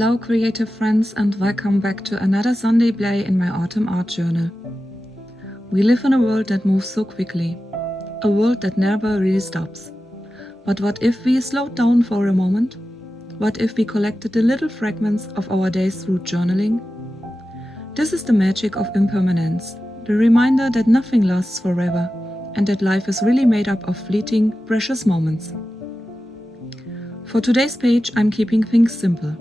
Hello creative friends, and welcome back to another Sunday play in my autumn art journal. We live in a world that moves so quickly, a world that never really stops. But what if we slowed down for a moment? What if we collected the little fragments of our days through journaling? This is the magic of impermanence, the reminder that nothing lasts forever and that life is really made up of fleeting, precious moments. For today's page, I'm keeping things simple.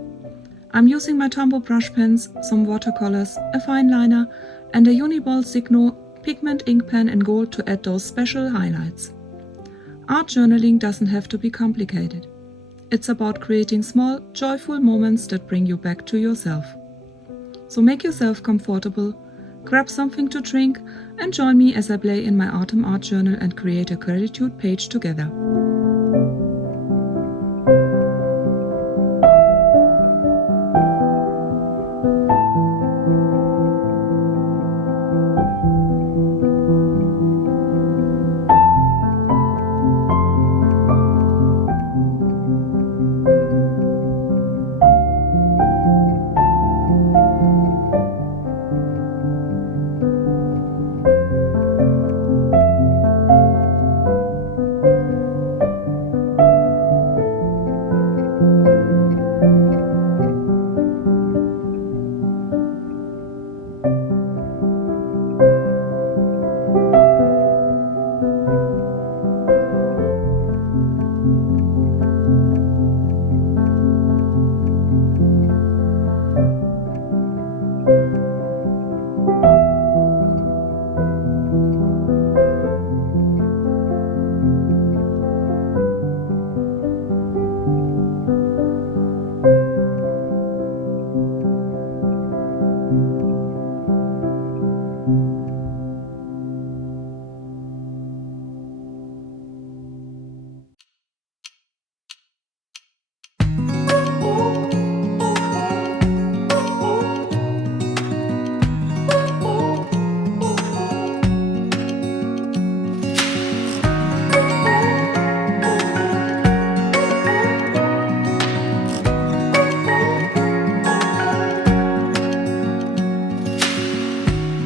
I'm using my Tombow Brush Pens, some watercolors, a fine liner, and a Uni-ball Signo pigment ink pen in gold to add those special highlights. Art journaling doesn't have to be complicated. It's about creating small, joyful moments that bring you back to yourself. So make yourself comfortable, grab something to drink, and join me as I play in my autumn art journal and create a gratitude page together.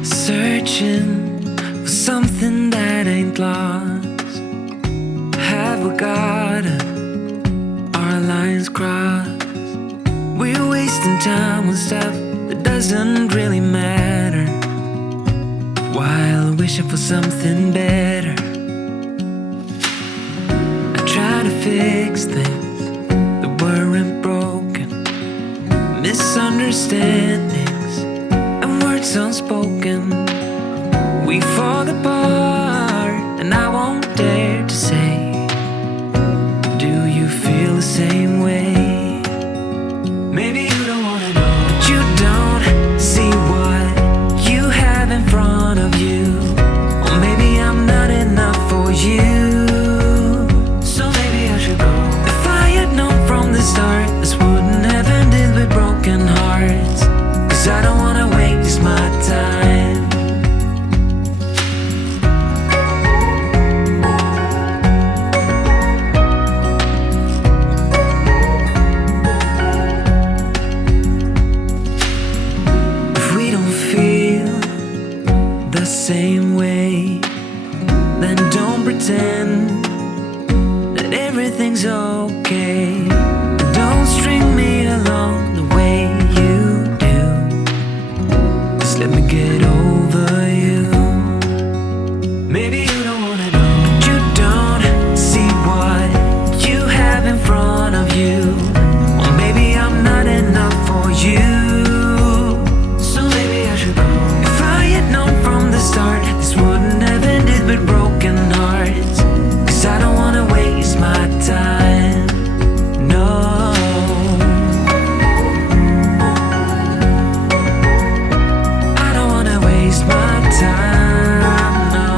Searching for something that ain't lost. Have we got our lines crossed? We're wasting time on stuff that doesn't really matter, while wishing for something better. I try to fix things that weren't broken, misunderstandings and words unspoken. We fall apart, and I won't dare to say, do you feel the same way? Maybe you don't wanna know, but you don't see what you have in front of you. Or maybe I'm not enough for you, so maybe I should go. If I had known from the start, this wouldn't have ended with broken hearts. Cause I don't wanna waste my time. If we don't feel the same way, then don't pretend that everything's okay. Don't string me along the way you do. Just let me get over you. Maybe you don't wanna know, but you don't see what you have in front of you. Or maybe I'm not enough for you, so maybe I should go. If I had known from the start, this wouldn't have ended with broken hearts. Cause I don't wanna waste my time, no. I don't wanna waste my time, no.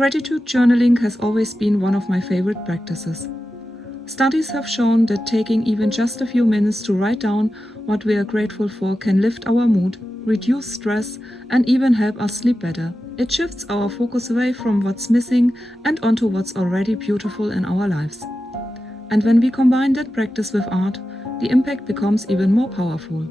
Gratitude journaling has always been one of my favorite practices. Studies have shown that taking even just a few minutes to write down what we are grateful for can lift our mood, reduce stress, and even help us sleep better. It shifts our focus away from what's missing and onto what's already beautiful in our lives. And when we combine that practice with art, the impact becomes even more powerful.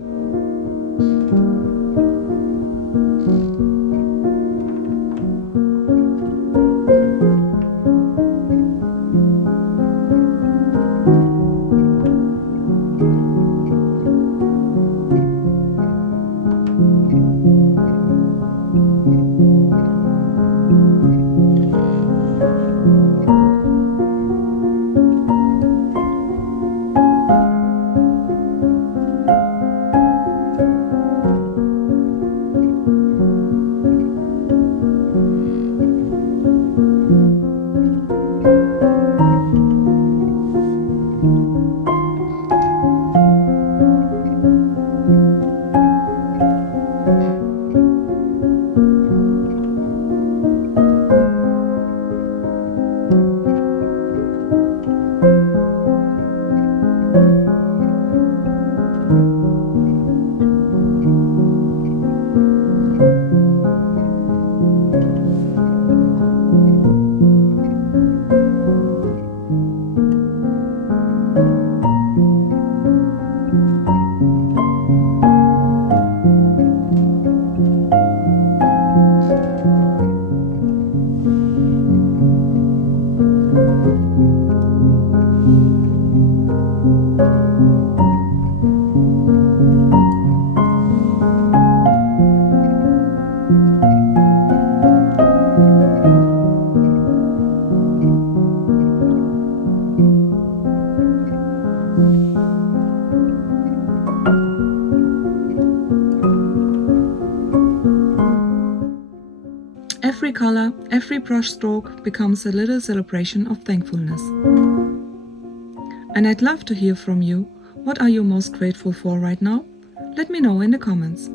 Every color, every brush stroke becomes a little celebration of thankfulness. And I'd love to hear from you. What are you most grateful for right now? Let me know in the comments.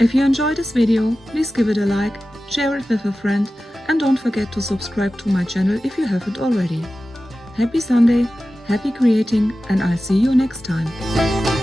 If you enjoyed this video, please give it a like, share it with a friend, and don't forget to subscribe to my channel if you haven't already. Happy Sunday, happy creating, and I'll see you next time.